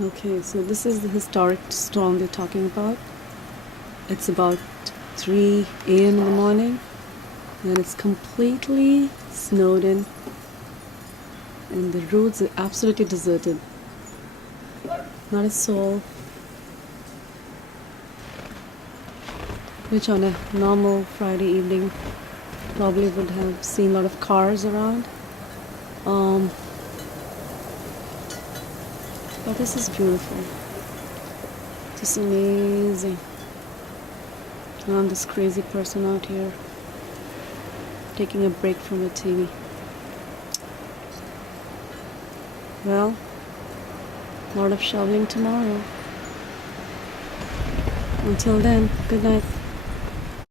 Okay, so this is the historic storm they're talking about. It's about 3 a.m. in the morning, and it's completely snowed in, and the roads are absolutely deserted. Not a soul, which on a normal Friday evening probably would have seen a lot of cars around. Um, but this is beautiful. Just amazing. And I'm this crazy person out here taking a break from the TV. Well, a lot of shoveling tomorrow. Until then, good night.